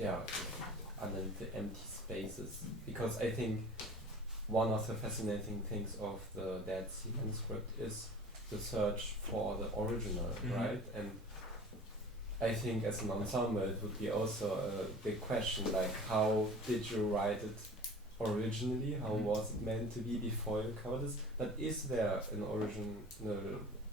empty spaces, because I think one of the fascinating things of the Dead Sea manuscript is the search for the original, right? And I think as an ensemble it would be also a big question, like how did you write it originally? How was it meant to be before you covered this? But is there an original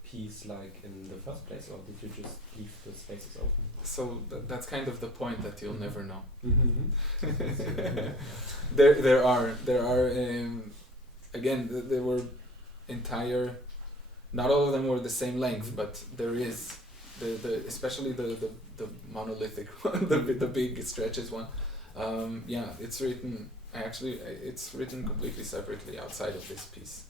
piece like in the first place, or did you just leave the spaces open? So that's kind of the point, that you'll never know. There are again, there were entire, not all of them were the same length, but there is especially the monolithic one, the big stretches one. It's written. It's written completely separately outside of this piece.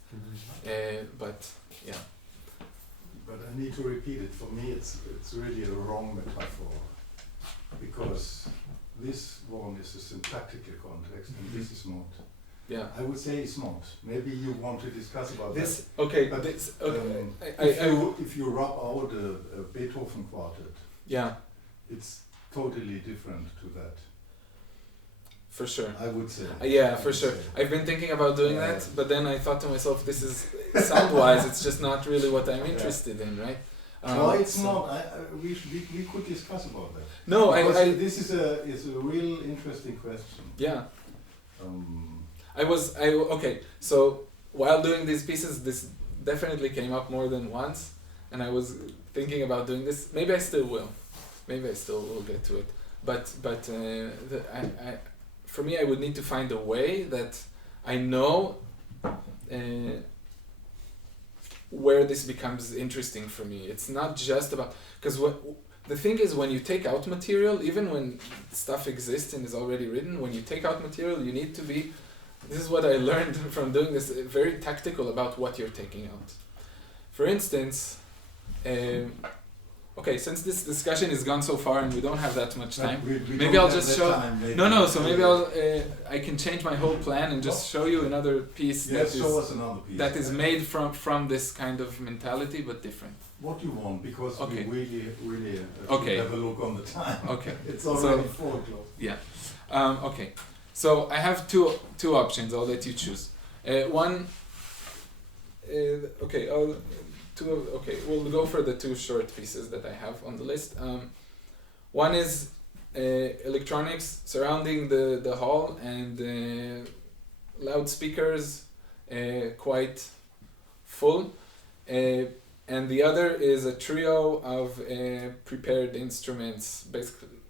But I need to repeat it. For me, it's really a wrong metaphor, because this one is a syntactical context, and this is not. Yeah, I would say it's not. Maybe you want to discuss about this. that. Okay, but this. If you rub out a Beethoven quartet, it's totally different to that. For sure. I would say. For sure. I've been thinking about doing that, but then I thought to myself, this is sound-wise, it's just not really what I'm interested in, right? No, it's not. We could discuss about that. No, this is a real interesting question. Yeah. Okay. So while doing these pieces, this definitely came up more than once, and I was thinking about doing this. Maybe I still will. Maybe I still will get to it. But for me, I would need to find a way that I know where this becomes interesting for me. It's not just about, because the thing is, when you take out material, even when stuff exists and is already written, when you take out material, you need to be, this is what I learned from doing this, very tactical about what you're taking out. For instance, okay, since this discussion has gone so far and we don't have that much time, maybe I'll just show. So maybe I can change my whole plan and just show you another piece that is made from this kind of mentality, but different. What you want, because we really have a look on the time. Okay. It's already 4 o'clock. Yeah. Okay. So I have two options. I'll let you choose. One. We'll go for the 2 short pieces that I have on the list. One is electronics surrounding the hall and loudspeakers quite full. And the other is a trio of prepared instruments,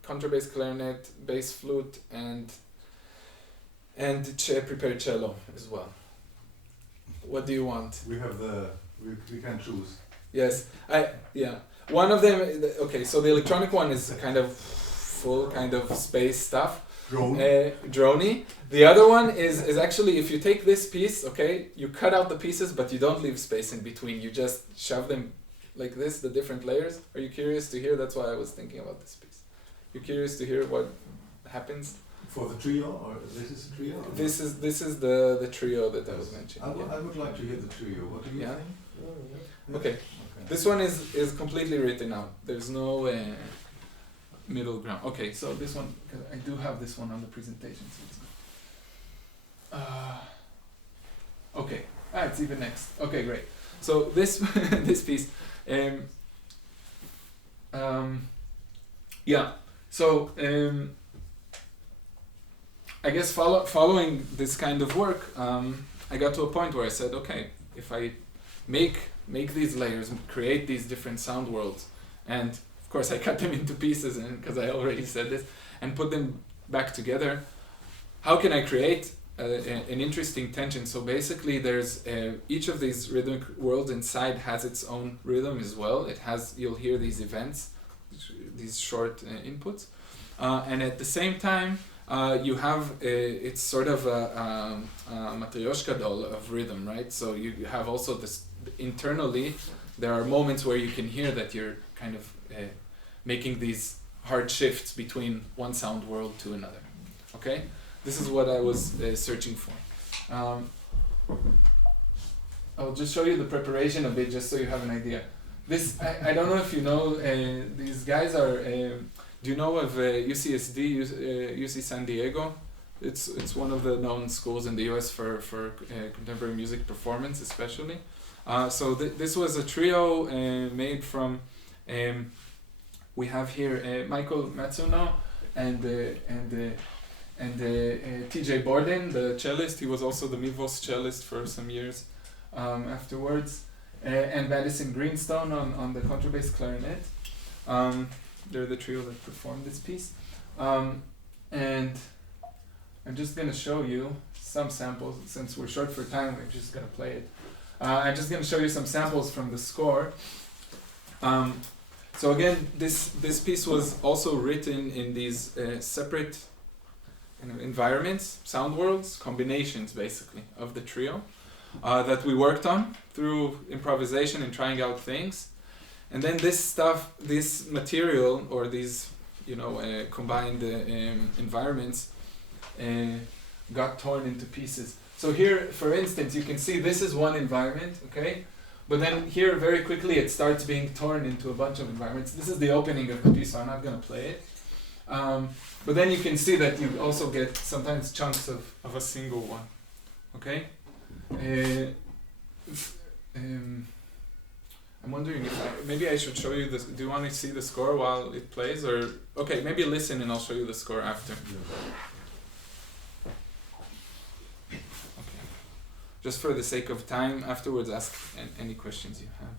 contrabass, clarinet, bass flute, and prepared cello as well. What do you want? We have we can choose. Yes, one of them. Okay, so the electronic one is kind of full, kind of space stuff. Drony. The other one is actually, if you take this piece, okay, you cut out the pieces, but you don't leave space in between. You just shove them like this, the different layers. Are you curious to hear? That's why I was thinking about this piece. You're curious to hear what happens? For the trio, or this is a trio? This is the trio that I was mentioning. I would like to hear the trio. What do you think? Okay. This one is completely written out. There's no middle ground. Okay, so this one, cause I do have this one on the presentation. So okay, it's even next. Okay, great. So this this piece, So I guess following this kind of work, I got to a point where I said, okay, if I make these layers, create these different sound worlds, and of course I cut them into pieces, and because I already said this, and put them back together, how can I create an interesting tension? So basically there's each of these rhythmic worlds inside has its own rhythm as well. It has, you'll hear these events, these short inputs, and at the same time you have it's sort of a matryoshka doll of rhythm, right? So you have also this internally, there are moments where you can hear that you're kind of making these hard shifts between one sound world to another. Okay, this is what I was searching for. I'll just show you the preparation a bit, just so you have an idea. This I don't know if you know. These guys are Do you know of UCSD, UC San Diego? It's one of the known schools in the U.S. for contemporary music performance, especially. So this was a trio made from. We have here Michael Matsuno and T.J. Borden, the cellist. He was also the Mivos cellist for some years afterwards. And Madison Greenstone on the contrabass clarinet. They're the trio that performed this piece. And I'm just going to show you some samples. Since we're short for time, we're just going to play it. I'm just going to show you some samples from the score. So again, this piece was also written in these separate environments, sound worlds, combinations basically of the trio that we worked on through improvisation and trying out things. And then this material or these combined environments got torn into pieces. So here, for instance, you can see this is one environment, okay? But then here, very quickly, it starts being torn into a bunch of environments. This is the opening of the piece, so I'm not going to play it. But then you can see that you also get sometimes chunks of a single one, okay? I'm wondering if maybe I should show you this. Do you want to see the score while it plays, or okay? Maybe listen and I'll show you the score after. Okay. Just for the sake of time, afterwards, ask any questions you have.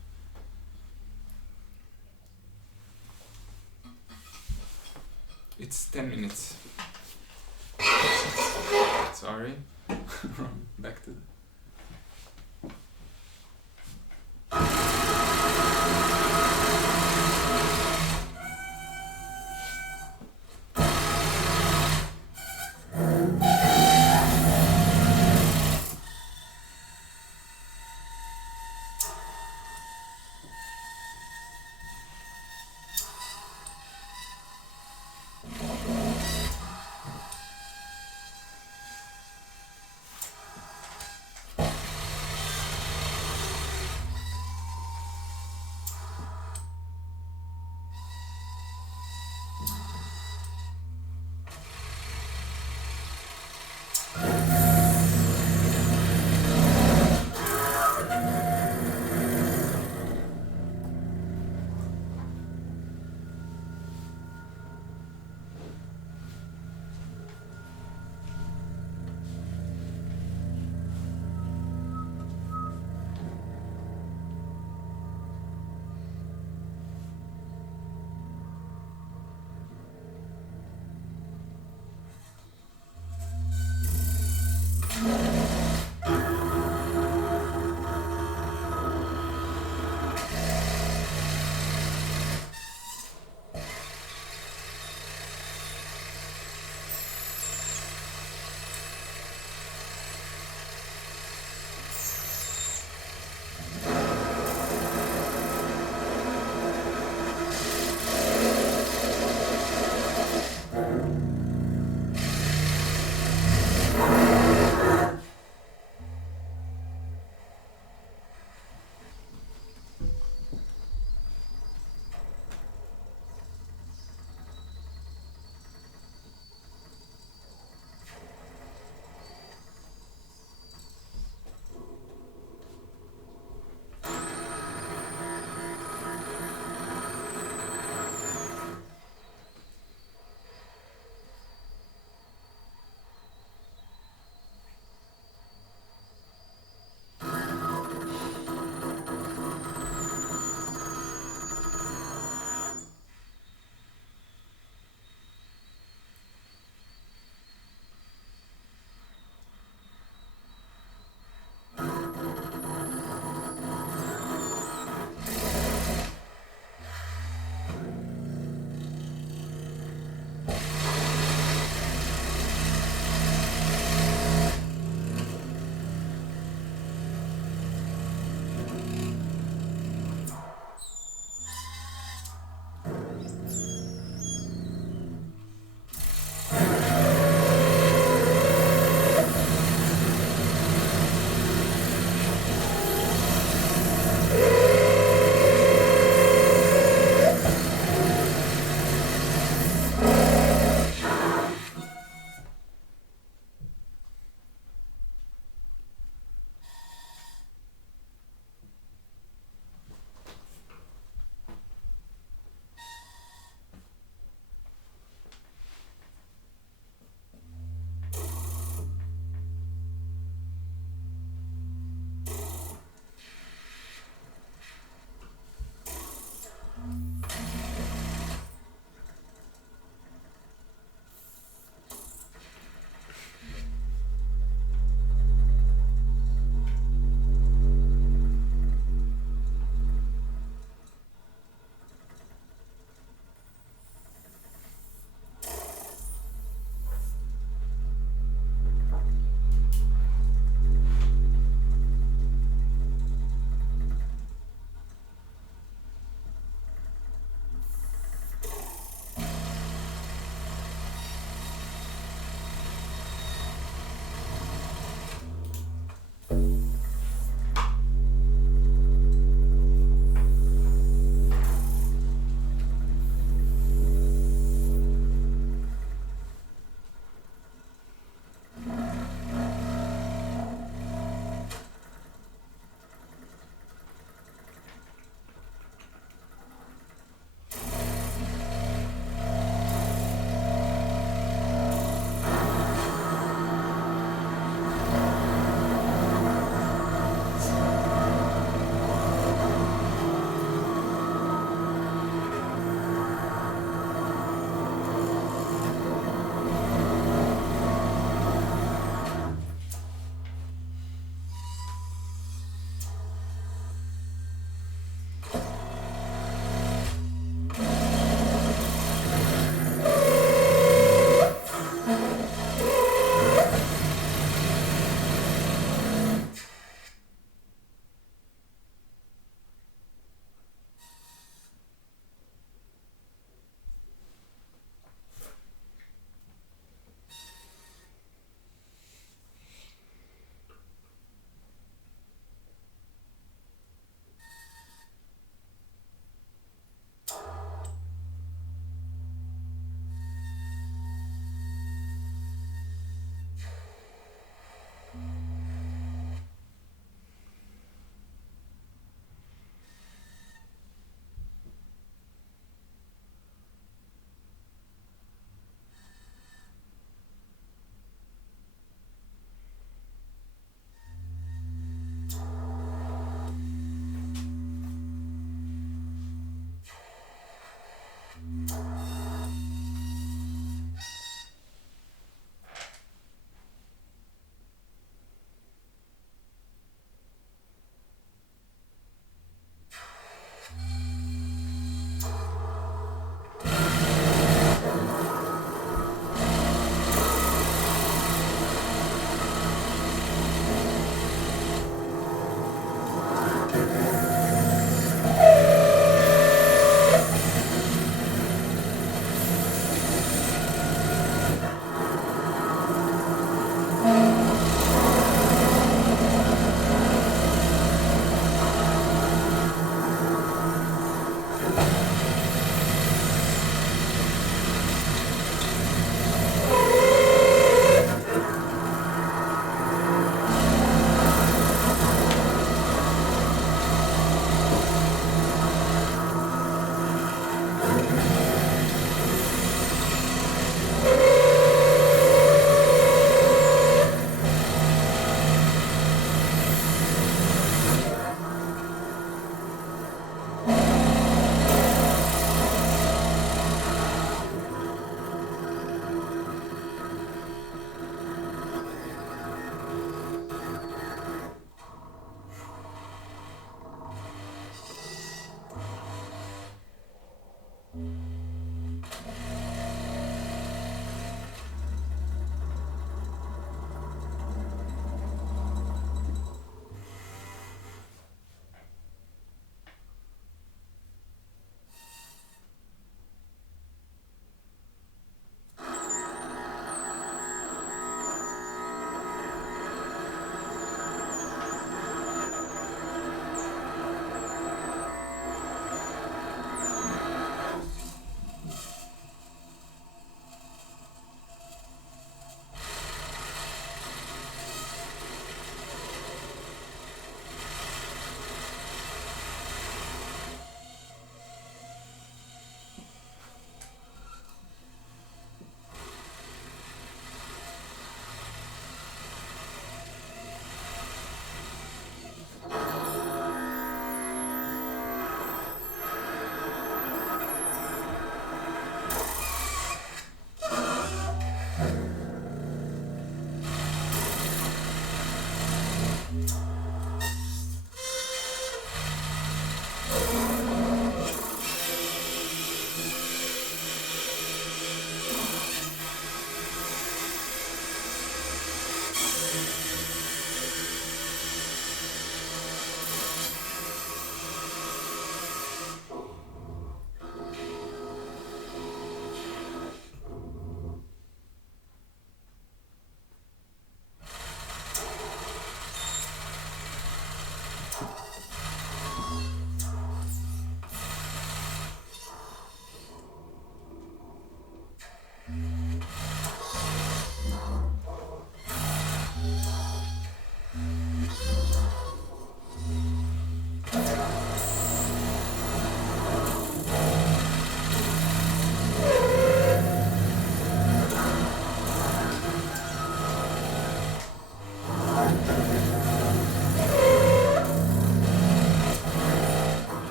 It's 10 minutes. Sorry. Back to the.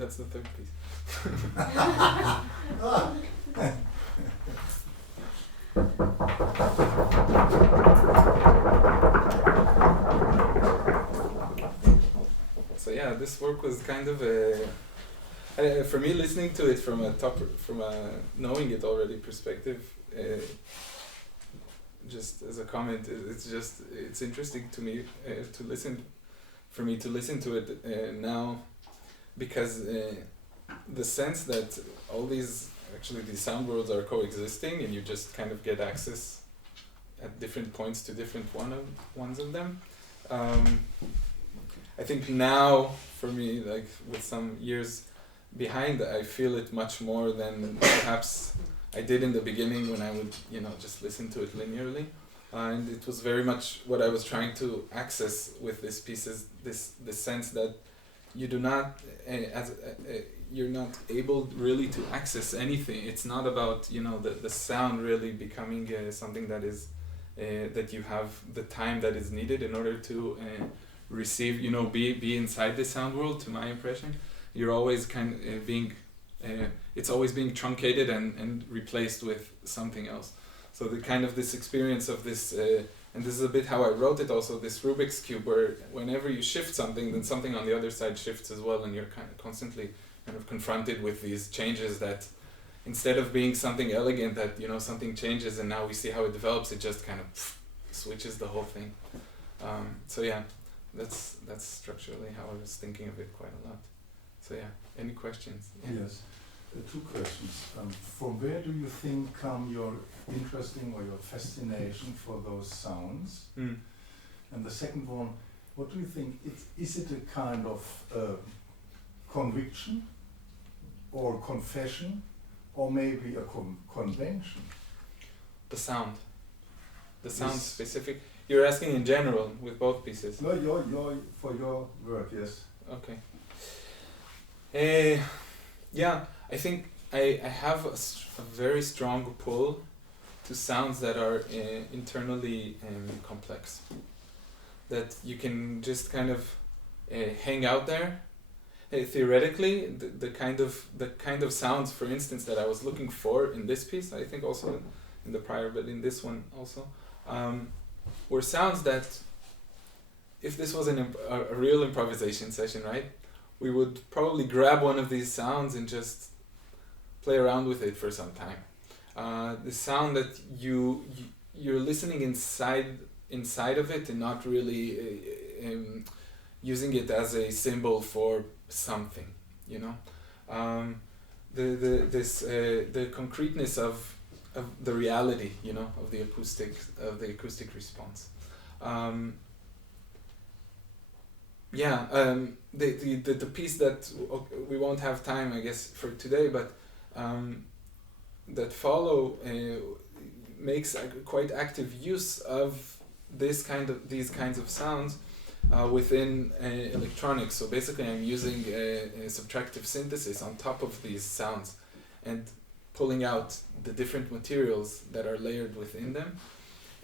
that's the third piece. So yeah, this work was kind of for me, listening to it from a knowing it already perspective, just as a comment, it's interesting to me to listen to it now, because the sense that all these sound worlds are coexisting, and you just kind of get access at different points to different ones of them. I think now, for me, like with some years behind, I feel it much more than perhaps I did in the beginning when I would, just listen to it linearly. And it was very much what I was trying to access with this piece, is this sense that you do not, you're not able really to access anything. It's not about, the sound really becoming something that is, that you have the time that is needed in order to receive, be inside the sound world. To my impression, you're always kind of being, it's always being truncated and replaced with something else. So the kind of this experience of this, and this is a bit how I wrote it also, this Rubik's Cube, where whenever you shift something, then something on the other side shifts as well, and you're kind of constantly kind of confronted with these changes that, instead of being something elegant that, something changes and now we see how it develops, it just kind of switches the whole thing. So yeah, that's structurally how I was thinking of it quite a lot. So yeah, any questions? Yeah. Yes, two questions. From where do you think come your interesting or your fascination for those sounds? And the second one, what do you think, is it a kind of conviction or confession, or maybe a convention? The sound Yes. specific. You're asking in general with both pieces. No, for your work, yes. Okay. Yeah, I think I have a very strong pull to sounds that are internally complex. That you can just kind of hang out there. Theoretically, the kind of sounds, for instance, that I was looking for in this piece, I think also in the prior, but in this one also, were sounds that, if this was a real improvisation session, right, we would probably grab one of these sounds and just play around with it for some time. The sound that you're listening inside of it and not really using it as a symbol for something, the concreteness of the reality, of the acoustic response. The piece that we won't have time, I guess, for today, but that follow makes a quite active use of these kinds of sounds within electronics. So basically, I'm using a subtractive synthesis on top of these sounds and pulling out the different materials that are layered within them,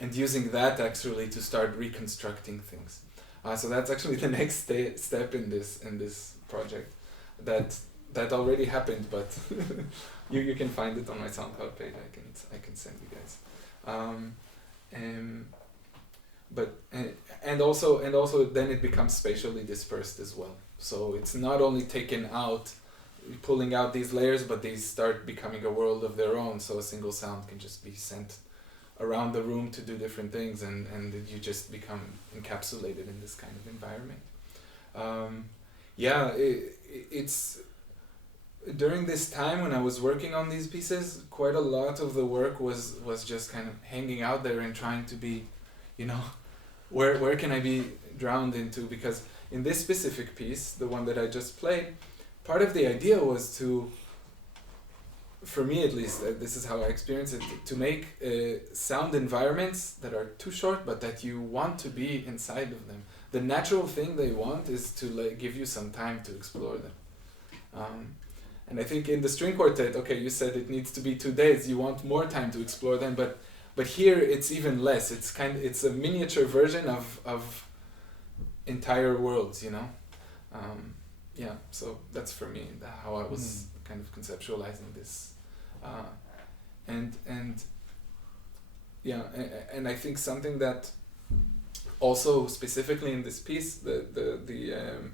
and using that actually to start reconstructing things. So that's actually the next step in this project. That already happened, but you can find it on my SoundCloud page. I can send you guys. And also then it becomes spatially dispersed as well. So it's not only taken out, pulling out these layers, but these start becoming a world of their own. So a single sound can just be sent around the room to do different things, and you just become encapsulated in this kind of environment. It's during this time when I was working on these pieces, quite a lot of the work was just kind of hanging out there and trying to be, where can I be drowned into? Because in this specific piece, the one that I just played, part of the idea was to, for me at least, this is how I experience it, to make sound environments that are too short but that you want to be inside of them. The natural thing they want is to give you some time to explore them. And I think in the string quartet, okay, you said it needs to be 2 days, you want more time to explore them, but here it's even less. It's a miniature version of entire worlds, yeah, so that's for me how I was kind of conceptualizing this, and yeah, and I think something that also specifically in this piece, the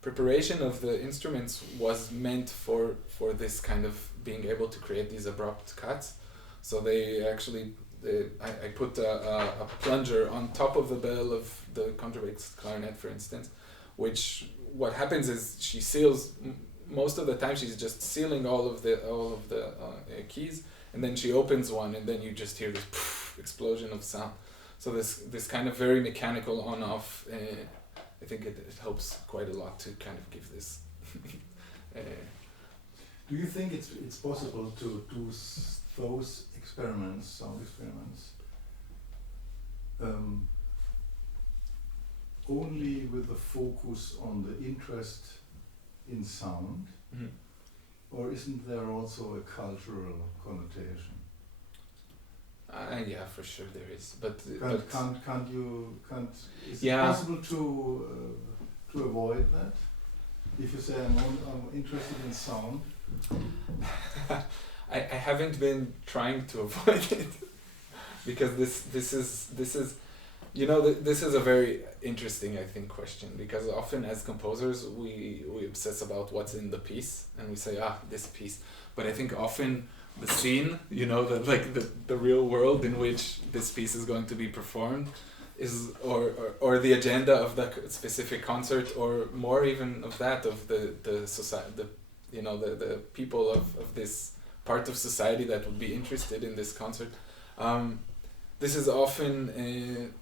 preparation of the instruments was meant for this kind of being able to create these abrupt cuts. So they actually, I put a plunger on top of the bell of the contrabass clarinet, for instance, which what happens is she seals, most of the time she's just sealing all of the keys, and then she opens one, and then you just hear this explosion of sound. So this kind of very mechanical on-off, I think it helps quite a lot to kind of give this. Do you think it's possible to do those experiments, sound experiments, only with a focus on the interest in sound, or isn't there also a cultural connotation? Yeah, for sure there is, but is it possible to avoid that? If you say I'm interested in sound, I haven't been trying to avoid it because this is you know this is a very interesting, I think, question, because often as composers we obsess about what's in the piece and we say this piece, but I think often the scene, you know, the real world in which this piece is going to be performed is or the agenda of the specific concert, or more even of that of the society, the people of this part of society that would be interested in this concert. This is often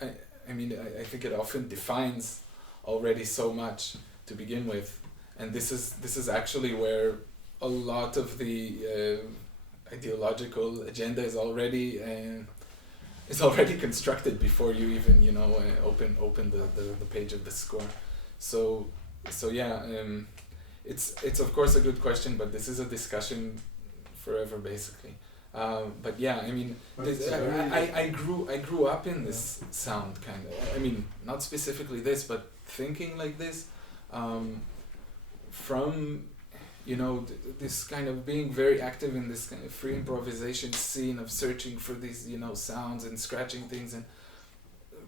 I think it often defines already so much to begin with, and this is actually where a lot of the ideological agenda is already constructed before you even open the page of the score. So yeah, it's of course a good question, but this is a discussion forever basically. But yeah, I mean, I grew up in this sound kind of. I mean, not specifically this, but thinking like this, from this kind of being very active in this kind of free improvisation scene of searching for these sounds and scratching things, and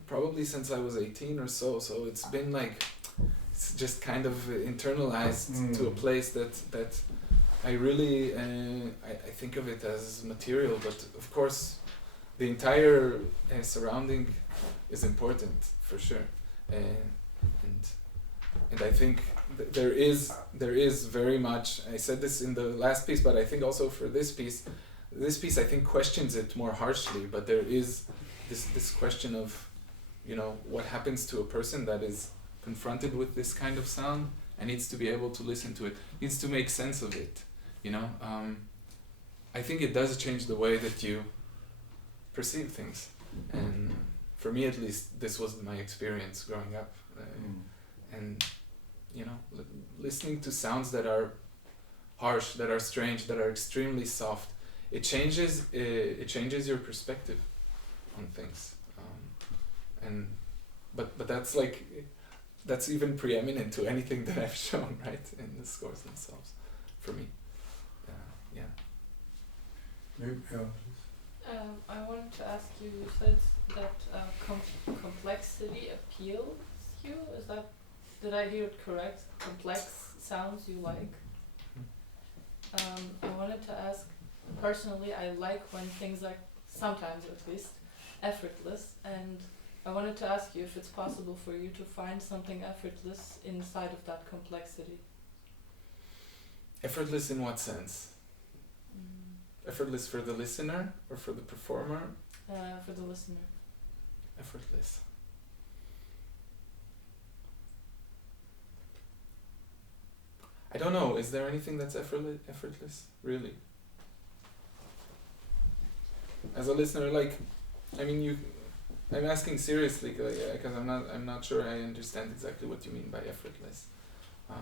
probably since I was 18 or so. So it's been like it's just kind of internalized to a place that I really I think of it as material, but of course the entire surrounding is important for sure, and I think there is very much, I said this in the last piece, but I think also for this piece I think questions it more harshly, but there is this question of what happens to a person that is confronted with this kind of sound and needs to be able to listen to it, needs to make sense of it. I think it does change the way that you perceive things, and for me at least this was my experience growing up, and listening to sounds that are harsh, that are strange, that are extremely soft, it changes your perspective on things, but that's even preeminent to anything that I've shown, right, in the scores themselves, for me. I wanted to ask you said that complexity appeals you. Did I hear it correct? Complex sounds you like? I wanted to ask, personally, I like when things are, sometimes at least, effortless, and I wanted to ask you if it's possible for you to find something effortless inside of that complexity. Effortless in what sense? Effortless for the listener or for the performer? For the listener. Effortless. I don't know. Is there anything that's effortless? Really? As a listener, I'm asking seriously because I'm not sure I understand exactly what you mean by effortless. I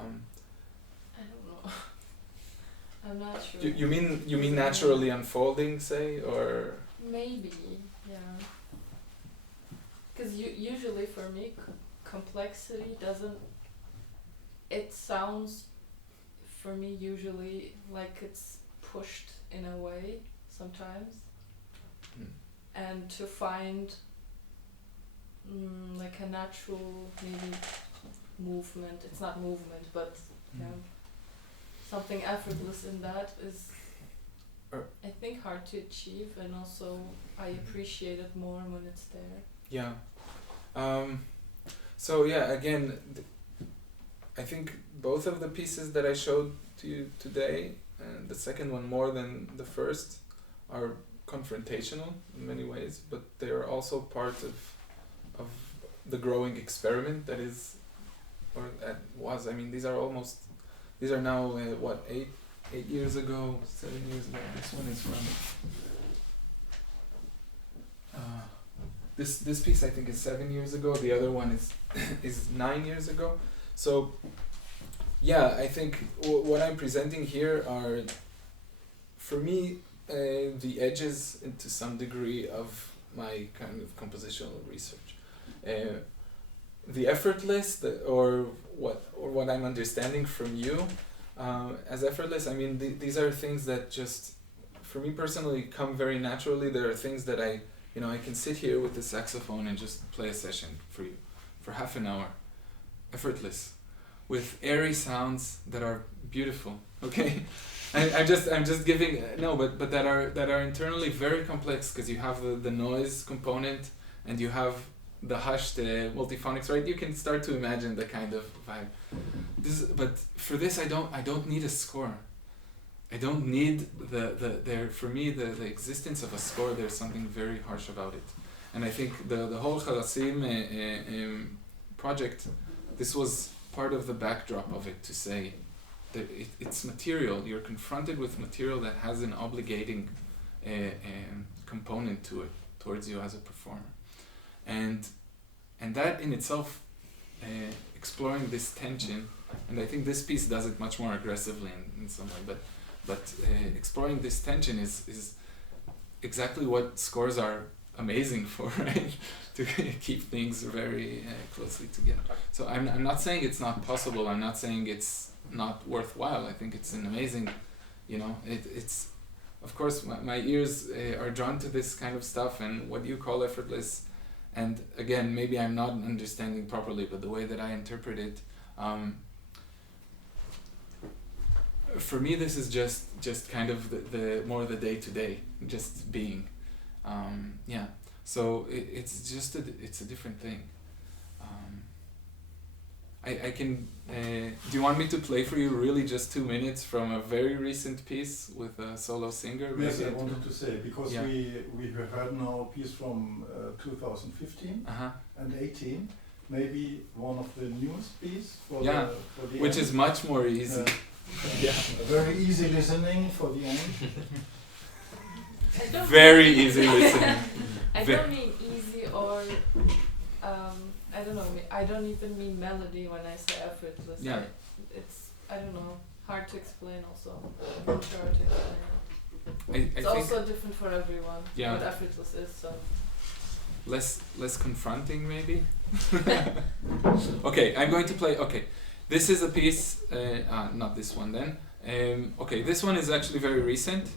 don't know. I'm not sure. You mean naturally unfolding, say, or? Maybe, yeah. Because usually for me, complexity doesn't it sounds for me usually like it's pushed in a way sometimes, and to find like a natural maybe movement. It's not movement, but something effortless in that is, I think, hard to achieve, and also I appreciate it more when it's there. Yeah. So yeah, again, I think both of the pieces that I showed to you today, and the second one more than the first, are confrontational in many ways, but they are also part of the growing experiment that is, or that was. I mean, these are now 8 years ago, 7 years ago. This one is from. This piece I think is 7 years ago. The other one is 9 years ago. So, yeah, I think what I'm presenting here are, for me, the edges into some degree of my kind of compositional research. The effortless, or what I'm understanding from you as effortless. I mean, these are things that just, for me personally, come very naturally. There are things that I can sit here with the saxophone and just play a session for you for half an hour, effortless, with airy sounds that are beautiful. Okay, I'm just giving but that are internally very complex, because you have the noise component and you have the hush, the multiphonics, right? You can start to imagine the kind of vibe. But for this, I don't need a score. I don't need for me the existence of a score. There's something very harsh about it, and I think the whole Chalasim project, this was part of the backdrop of it, to say that it's material. You're confronted with material that has an obligating component to it towards you as a performer, and that in itself, exploring this tension, and I think this piece does it much more aggressively in some way, but exploring this tension is exactly what scores are amazing for, right? To keep things very closely together. So I'm not saying it's not possible. I'm not saying it's not worthwhile. I think it's an amazing, it's, of course, my ears are drawn to this kind of stuff, and what you call effortless. And again, maybe I'm not understanding properly, but the way that I interpret it, for me, this is just kind of the more the day-to-day, just being, yeah. So it's just it's a different thing. I can. Do you want me to play for you really just 2 minutes from a very recent piece with a solo singer? Yes, I wanted to say, because we heard now a piece from 2015 and 18. Maybe one of the newest piece for the which end. Is much more easy. Very easy listening for the end. Very easy listening. I don't mean easy or I don't know. I don't even mean melody when I say effortless. Yeah. It's I don't know, hard to explain. Also, I'm not sure how to explain it. It's also different for everyone. Yeah. What effortless is. So. Less confronting, maybe. Okay, I'm going to play. Okay, this is a piece. Not this one then. Okay, this one is actually very recent.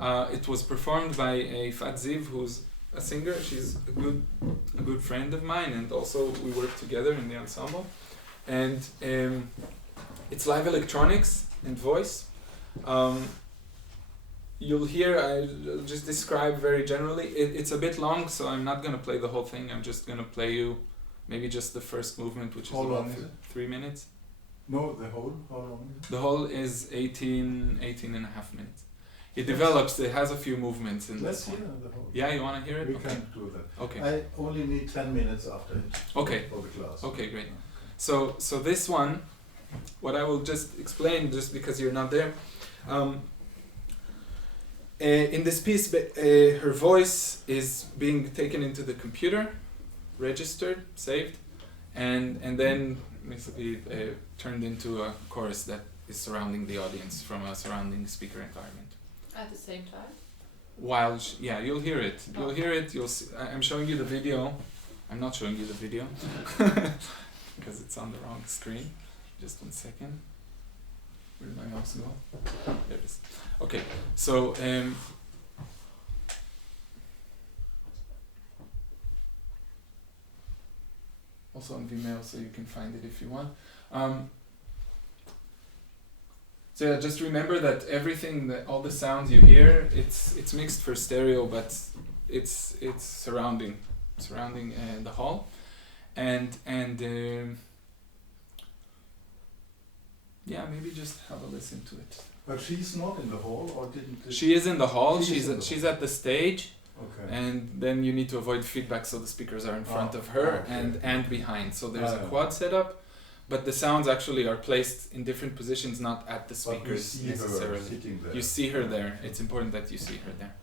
It was performed by a Fat Ziv, who's a singer. She's a good friend of mine, and also we work together in the ensemble. And it's live electronics and voice. You'll hear, I'll just describe very generally. It's a bit long, so I'm not going to play the whole thing. I'm just going to play you maybe just the first movement, which is about 3 minutes. No, the whole? How long is it? The whole is 18 and a half minutes. It develops, it has a few movements in Let's this hear one. the whole. Yeah, you want to hear it? We Okay. can do that. Okay. I only need 10 minutes after it. Okay. For the class. Okay, great. So this one, what I will just explain, just because you're not there. In this piece, her voice is being taken into the computer, registered, saved, and then basically turned into a chorus that is surrounding the audience from a surrounding speaker environment. At the same time? While you'll hear it. You'll hear it. You'll see. I'm showing you the video. I'm not showing you the video because it's on the wrong screen. Just 1 second. Where did my mouse go? There it is. Okay, so also on Vimeo, so you can find it if you want. So yeah, just remember that everything, that all the sounds you hear, it's mixed for stereo, but it's surrounding the hall, and yeah, maybe just have a listen to it. But she's not in the hall, or didn't? She is in the hall. She is in the She's at the stage. Okay. And then you need to avoid feedback, so the speakers are in front of her okay. and behind. So there's a quad setup, but the sounds actually are placed in different positions, not at the speakers but you see necessarily. her sitting there. You see her there. It's important that you see her there.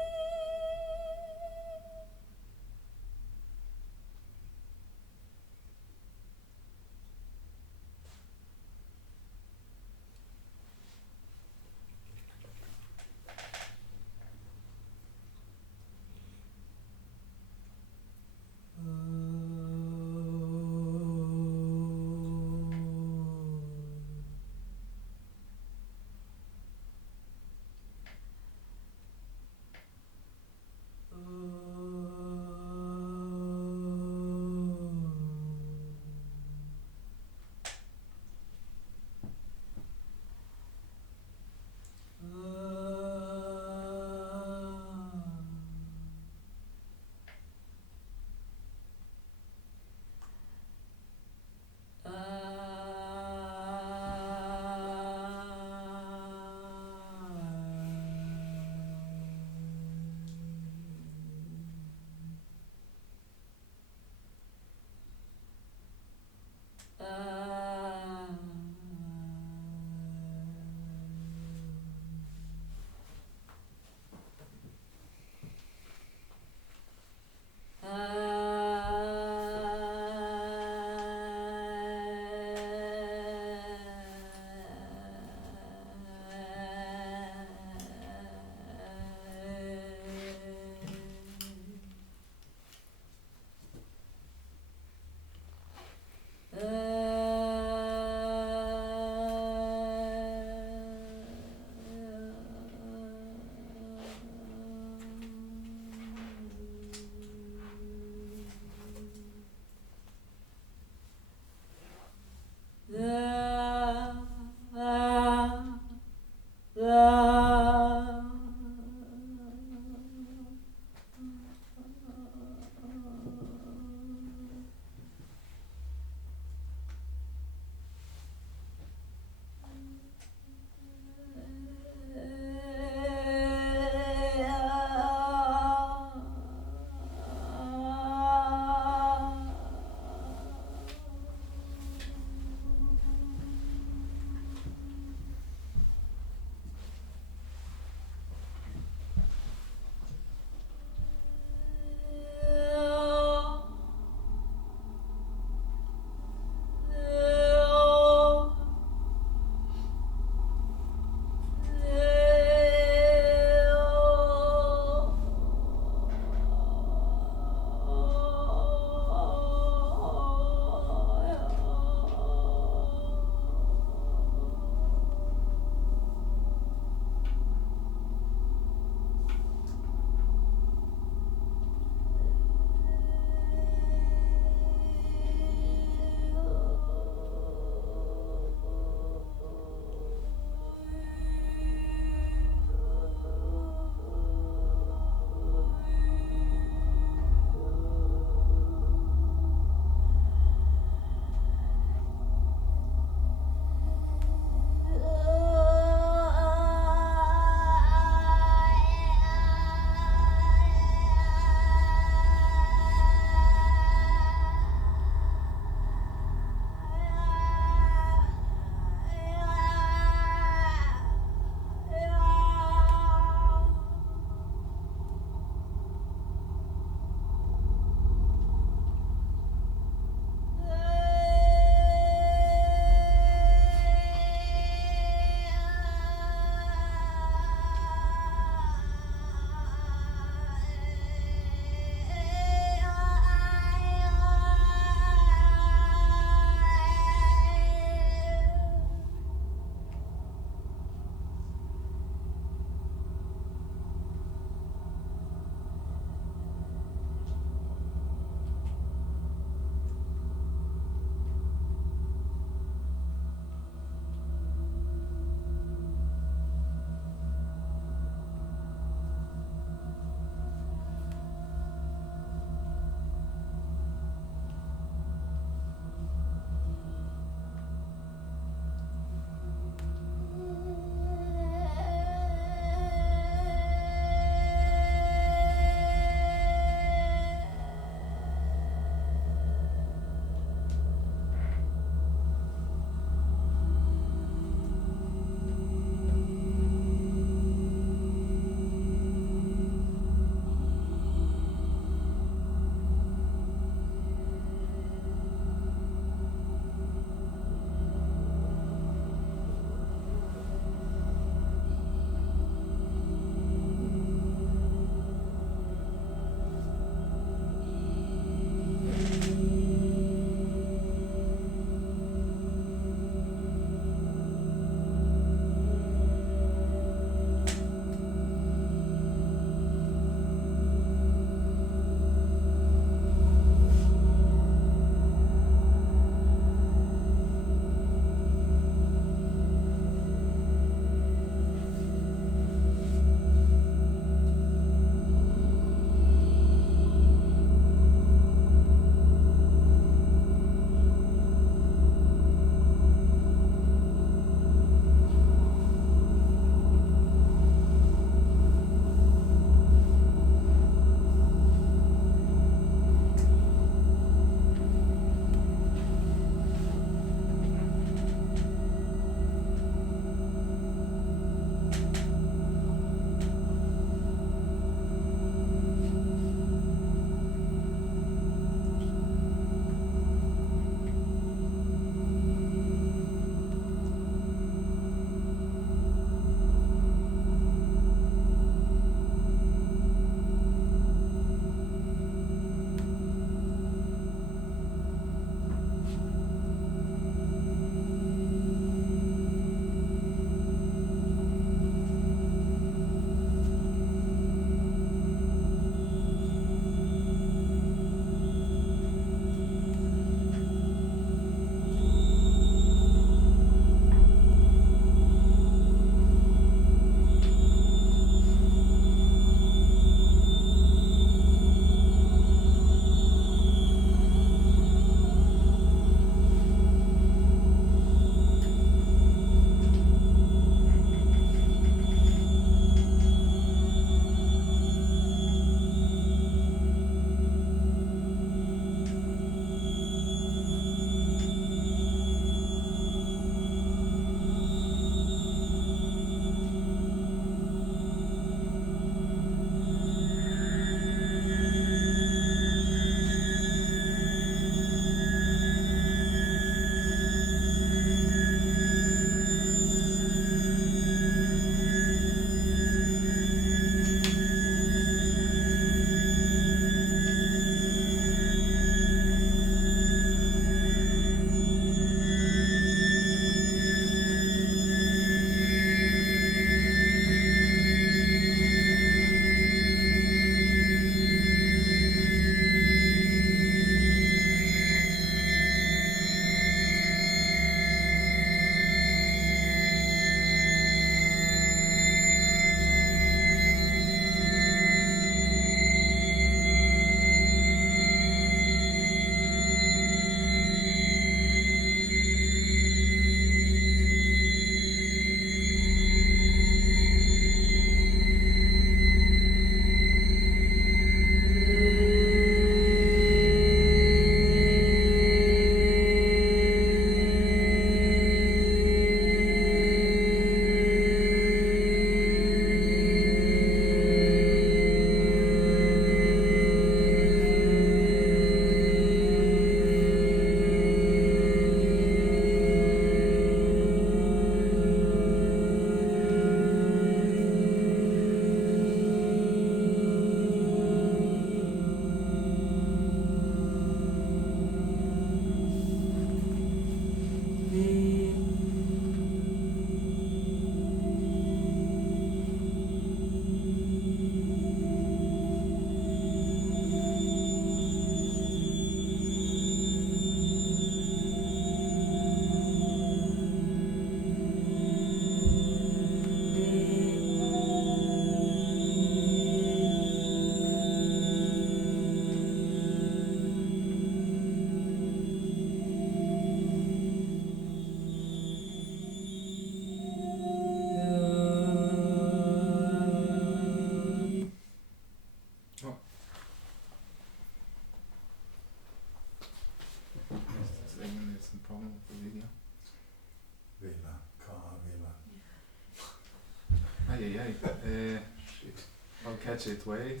Shit. I'll catch it, wait.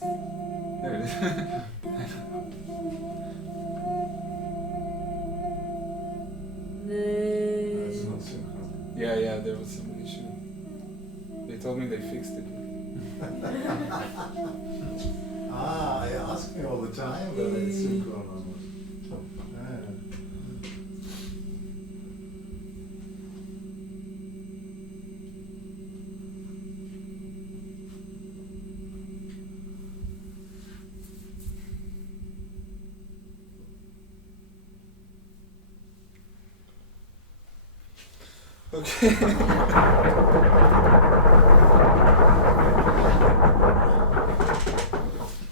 There it is. It's not synchro. Yeah, there was some issue. They told me they fixed it. They ask me all the time whether it's synchro or not. Okay.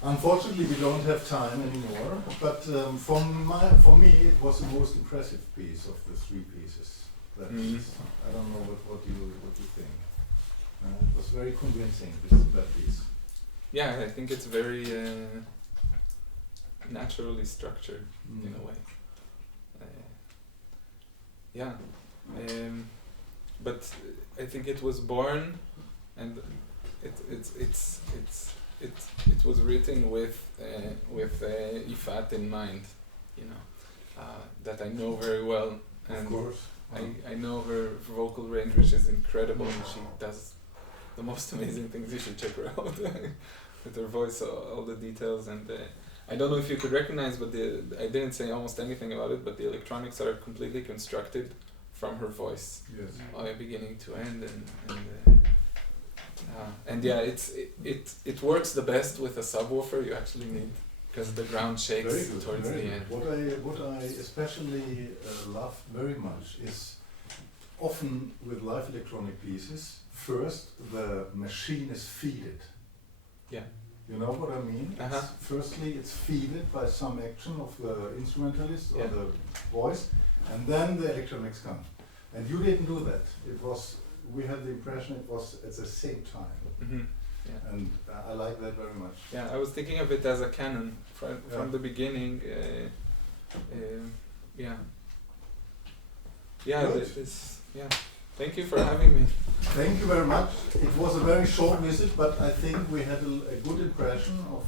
Unfortunately, we don't have time anymore, but for me, it was the most impressive piece of the three pieces. I don't know what you think. It was very convincing, that piece. Yeah, I think it's very naturally structured in a way. But I think it was born, and it was written with Ifat in mind, that I know very well, and Of course. I know her vocal range, which is incredible, and she does the most amazing things. You should check her out with her voice, all the details, and I don't know if you could recognize, but I didn't say almost anything about it, but the electronics are completely constructed from her voice, Yes. beginning to end, and yeah, it works the best with a subwoofer. You actually need, because the ground shakes Very good, towards very the good. end. What I especially love very much is often with live electronic pieces, first the machine is feeded. Yeah. You know what I mean? Firstly, it's feeded by some action of the instrumentalist or the voice, and then the electronics come. And you didn't do that. We had the impression it was at the same time. Mm-hmm. Yeah. And I like that very much. Yeah, I was thinking of it as a canon from the beginning. Thank you for having me. Thank you very much. It was a very short visit, but I think we had a good impression of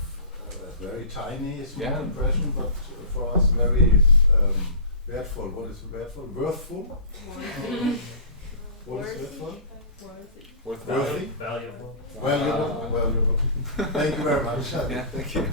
a very tiny, small impression, but for us very wertful. What is wertful? Worthful? What is wertful? Worthy? Valuable. Valuable. Thank you very much. Yeah, thank you.